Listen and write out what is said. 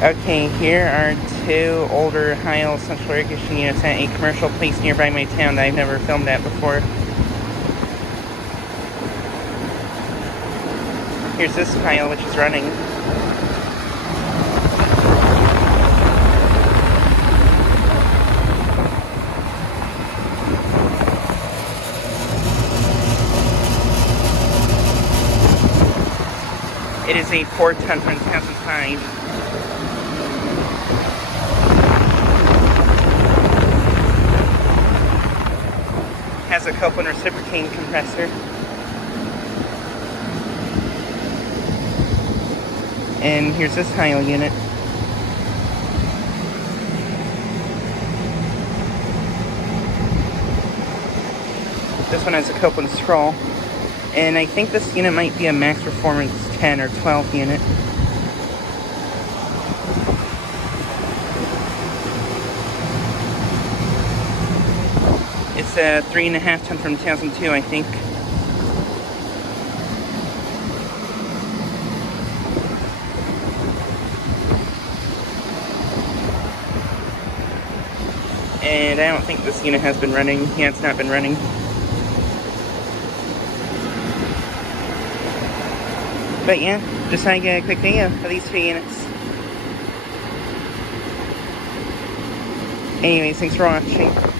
Okay, here are two older Heil central air conditioning units at a commercial place nearby my town that I've never filmed at before. Here's this Heil, which is running. It is a 4-ton from 2005. Has a Copeland reciprocating compressor. And here's this Heil unit. This one has a Copeland scroll. And I think this unit might be a Max Performance 10 or 12 unit. It's a 3.5 ton from 2002, I think. And I don't think this unit has been running. Yeah, it's not been running. But yeah, just thought I'd get a quick video of these two units. Anyways, thanks for watching.